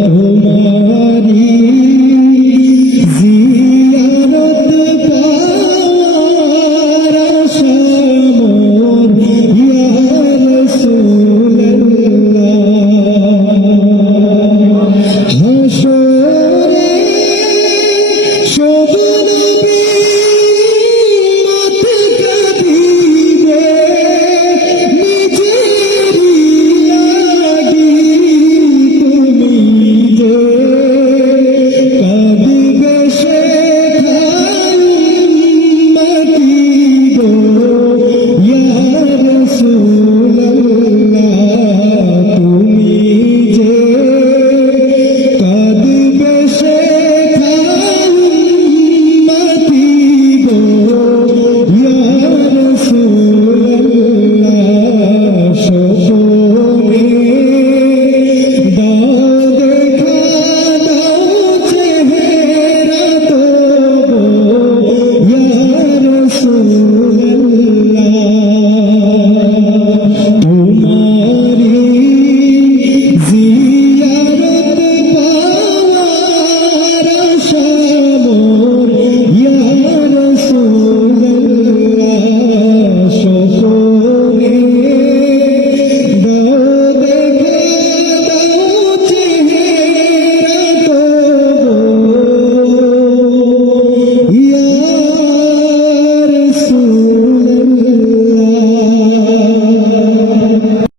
Oh Allahumma